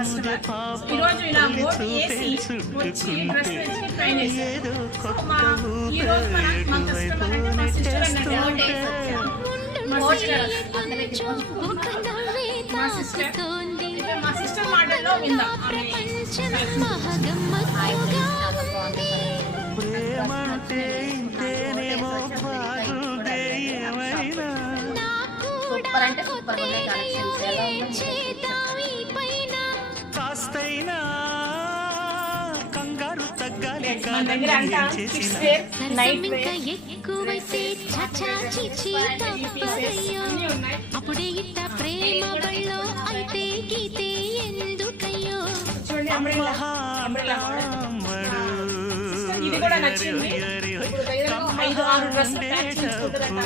Customer. ఈరోజు ఇలా board వేసి వచ్చి డ్రెస్ తెచ్చి ట్రైన్ వేసారు. ఈ రోజు మా కస్టమర్ అంటే మా సిస్టర్ అన్నట్టు. మా సిస్టర్ మాటల్లో విందాం. సూపర్ అంటే సూపర్ ఉన్నాయి కలెక్షన్స్. ఎలా కాస్తైనా కంగారు తగ్గాలి. మన దగ్గర అంట కిడ్స్ వేర్, నైట్ వేర్, ఎక్కువైతే చాచాచి అప్పుడే ఇట్ట ప్రేమ బళ్ళో అయితే గీతే ఎందుకయ్యో. చూడండి అంబ్రెల్లా, అంబ్రెల్లా మోడల్. ఇది కూడా నచ్చింది. ఇప్పుడు 5-6 డ్రెస్సులు ప్యాక్ చేసుకుంటారంట.